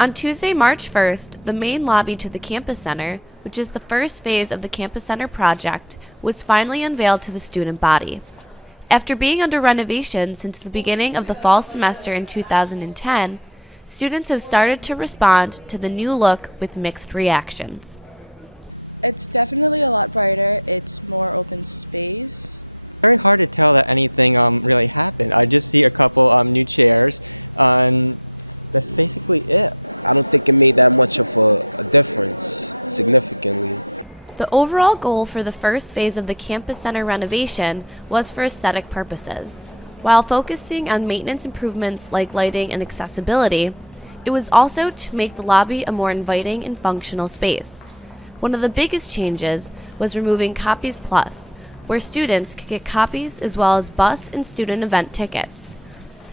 On Tuesday, March 1st, the main lobby to the Campus Center, which is the first phase of the Campus Center project, was finally unveiled to the student body. After being under renovation since the beginning of the fall semester in 2010, students have started to respond to the new look with mixed reactions. It's definitely a lot brighter. It's more open space. Very hard to tell that anything really happened. I just see a couple new chairs, and that's basically it. I don't think it made that much of a difference, significantly. The overall goal for the first phase of the Campus Center renovation was for aesthetic purposes. While focusing on maintenance improvements like lighting and accessibility, it was also to make the lobby a more inviting and functional space. One of the biggest changes was removing Copies Plus, where students could get copies as well as bus and student event tickets.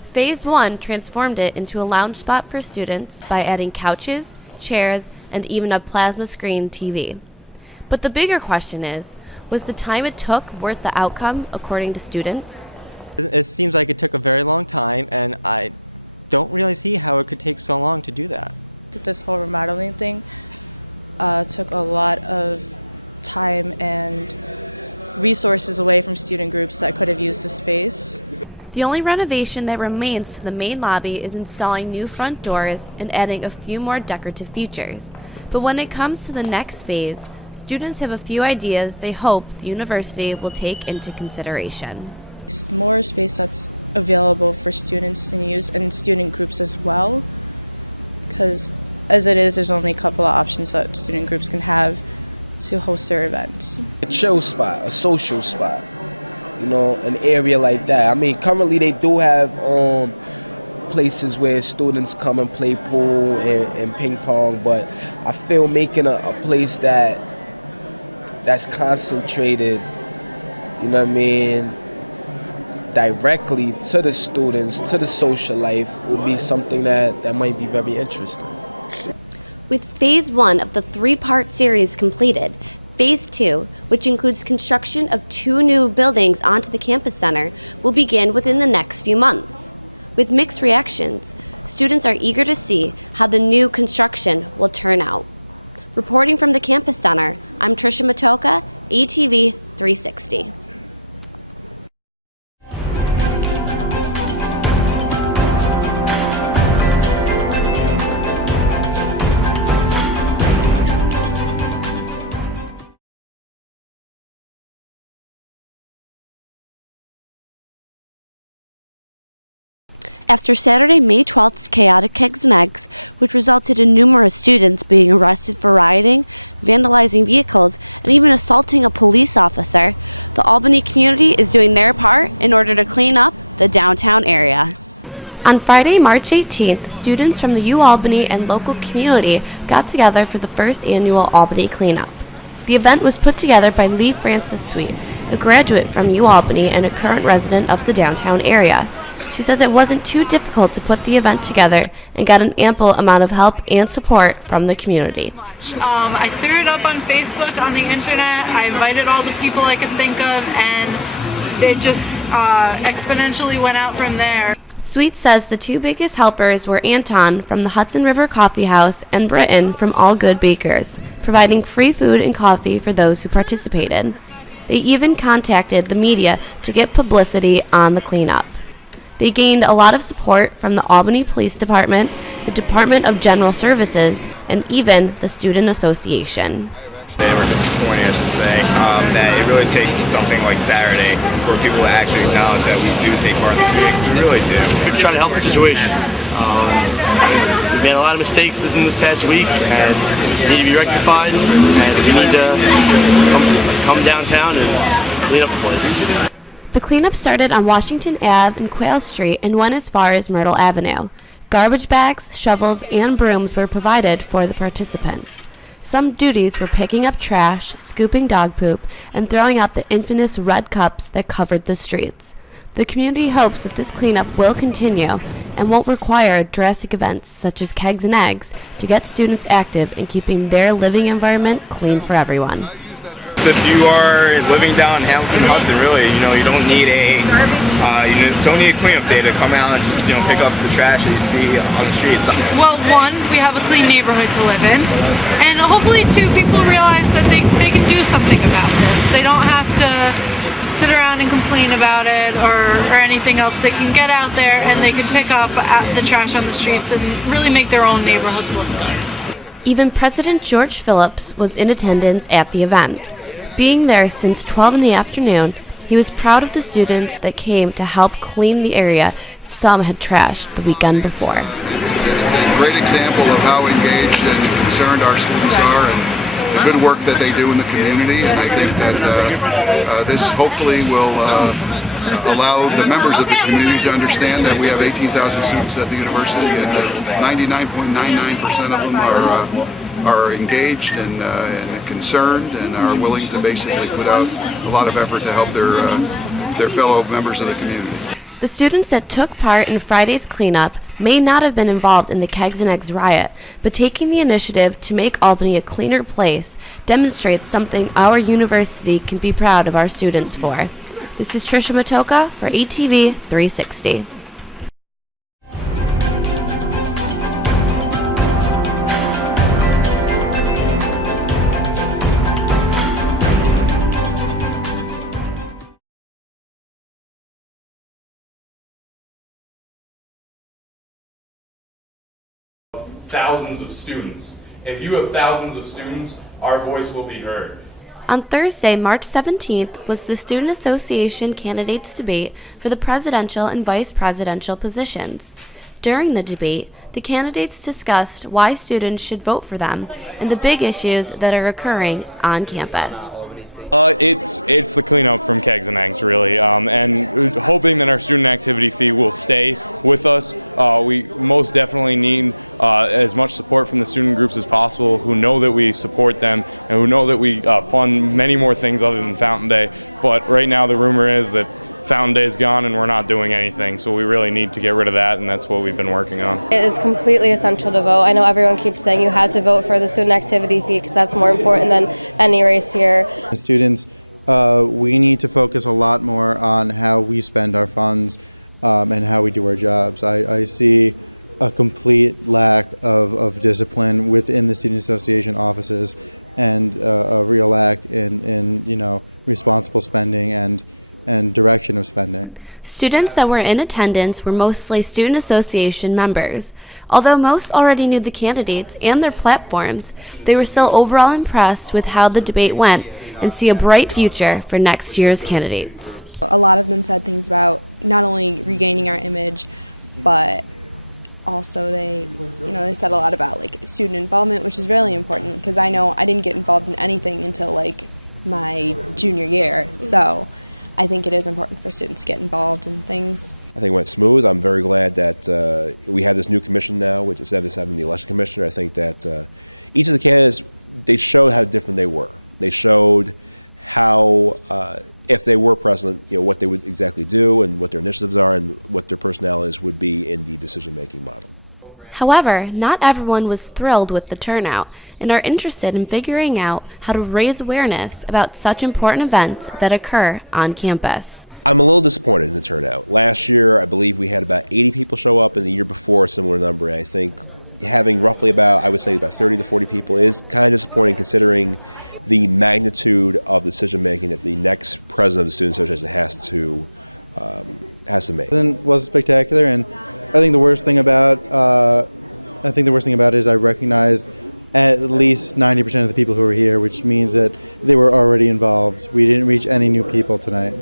Phase 1 transformed it into a lounge spot for students by adding couches, chairs, and even a plasma screen TV. But the bigger question is, was the time it took worth the outcome according to students? It seems like it took a very long time, and I don't really see how it could take so long to do that. This whole remodeling thing took a lot of time and resources away from student groups that could have used the space. The only renovation that remains to the main lobby is installing new front doors and adding a few more decorative features. But when it comes to the next phase, students have a few ideas they hope the university will take into consideration. It's more space that's available for students to use and student groups as well, because as it is, there's only a couple of options that student groups can have to host their events. A chill spot, a social spot, an area like that. I mean, currently they do have places where students come and play pool and ping pong, but I feel making a place that's concentrated, directly to the students, to the social life, would be something that might be very interesting. With Phase 1 of the 3-part series completed, Phase 2, which includes construction of 2 new buildings onto the Campus Center, will begin within the next few months. With mixed reactions, students are eager to see how the new construction will turn out. Reporting from the Campus Center, I'm Tricia Matolka, ATV 360. After Saturday, May 12th's chaotic Kegs and Eggs, which resulted in numerous students being arrested for rioting, vandalizing vehicles, and even assaulting a police officer, the Albany community is doing their part in order to clean up the downtown area. On Friday, March 18th, students from the UAlbany and local community got together for the first annual Albany Cleanup. The event was put together by Lee Francis Sweet, a graduate from UAlbany and a current resident of the downtown area. She says it wasn't too difficult to put the event together and got an ample amount of help and support from the community. I threw it up on Facebook, on the internet. I invited all the people I could think of, and it just exponentially went out from there. Sweet says the 2 biggest helpers were Anton from the Hudson River Coffee House and Britton from All Good Bakers, providing free food and coffee for those who participated. They even contacted the media to get publicity on the cleanup. They gained a lot of support from the Albany Police Department, the Department of General Services, and even the Student Association. They were disappointing, I should say, that it really takes something like Saturday for people to actually acknowledge that we do take part in the community, 'cause we really do. We're trying to help the situation. We've made a lot of mistakes in this past week, and they need to be rectified, and we need to come downtown and clean up the place. The cleanup started on Washington Ave and Quail Street and went as far as Myrtle Avenue. Garbage bags, shovels, and brooms were provided for the participants. Some duties were picking up trash, scooping dog poop, and throwing out the infamous red cups that covered the streets. The community hopes that this cleanup will continue and won't require drastic events such as Kegs and Eggs to get students active in keeping their living environment clean for everyone. just if you are living down in Hamilton Hudson, really, you don't need a cleanup day to come out and just pick up the trash that you see on the streets. Well, one, we have a clean neighborhood to live in, and hopefully, two, people realize that they can do something about this. They don't have to sit around and complain about it or anything else. They can get out there and they can pick up the trash on the streets and really make their own neighborhoods look good. Even President George Phillips was in attendance at the event. Being there since 12 in the afternoon, he was proud of the students that came to help clean the area some had trashed the weekend before. It's a great example of how engaged and concerned our students are and the good work that they do in the community, and I think that this hopefully will allow the members of the community to understand that we have 18,000 students at the university, and 99.99% of them are engaged and concerned and are willing to basically put out a lot of effort to help their fellow members of the community. The students that took part in Friday's cleanup may not have been involved in the Kegs and Eggs riot, but taking the initiative to make Albany a cleaner place demonstrates something our university can be proud of our students for. This is Tricia Matolka for ATV 360. Thousands of students. If you have thousands of students, our voice will be heard. On Thursday, March 17th, was the Student Association candidates debate for the presidential and vice presidential positions. During the debate, the candidates discussed why students should vote for them and the big issues that are occurring on campus. It's the cleanup from Kegs and Eggs, really, and hoping that our student activity fee will stay with us. We most definitely need as much support from the student groups as possible, who know that we support them and who know that we fund many more things other than Fountain Day. But right now the rumor is that Fountain Day is gone and we're not doing anything, so we really need to get rid of that, and that's what we've been working on. It is completely essential to vote. I know everyone keeps saying you have to vote for the student activity fee because that's more important than any race here. Students, we need to focus a lot more on how we spend our funds and how we do our jobs. I see a complete lack of discipline within the Student Association offices and a real lack in responsible spending and direction of spending. Students that were in attendance were mostly Student Association members. Although most already knew the candidates and their platforms, they were still overall impressed with how the debate went and see a bright future for next year's candidates. A lot of them said things about not only regaining our image, but also they said a lot about student involvement, which is really important because I know I didn't get involved in anything until my junior year. So I think it is important for students to get involved in things. I think it went smooth. I'm very glad that we have this new commission now, which instead of just having the election commissioner, I think that each of the candidates, they showed how different they were. They showed how, if they were president, what they would exactly do and what their initiatives are and what their personalities would be in the decision-making model. However, not everyone was thrilled with the turnout and are interested in figuring out how to raise awareness about such important events that occur on campus. I'm a little disappointed in the turnout. Last year, I believe we had about 80 people show up, and the year before, a similar number. And I think having roughly about 30 to 40 people is kind of disappointing considering the magnitude of decision-making that the next president of the Student Association has to make. It was spectacular, and I think the worst thing about it is I recognized at least 90% of the people who were here, which means that they were already involved. We didn't reach any new people tonight.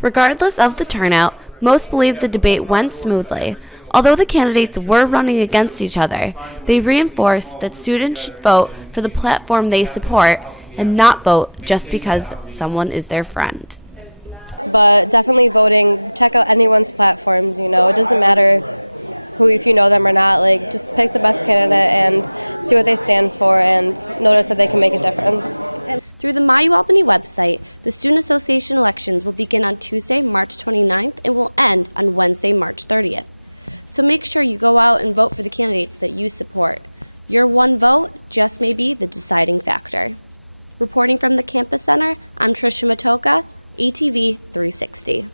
Regardless of the turnout, most believe the debate went smoothly. Although the candidates were running against each other, they reinforced that students should vote for the platform they support and not vote just because someone is their friend. But definitely voting, check out anyone's platforms, it doesn't matter if you know them or not, just pick the best candidate and see what they stand for and notice that they can make a difference. Through the MyUAlbany website, the Student Association elections will begin on Tuesday, March 29th and will end on Wednesday, March 30th. So make sure you go out and vote for the candidates that you support. Your one vote just may be the deciding factor. Reporting from the Campus Center, I'm Tricia Matolka, ATV 360.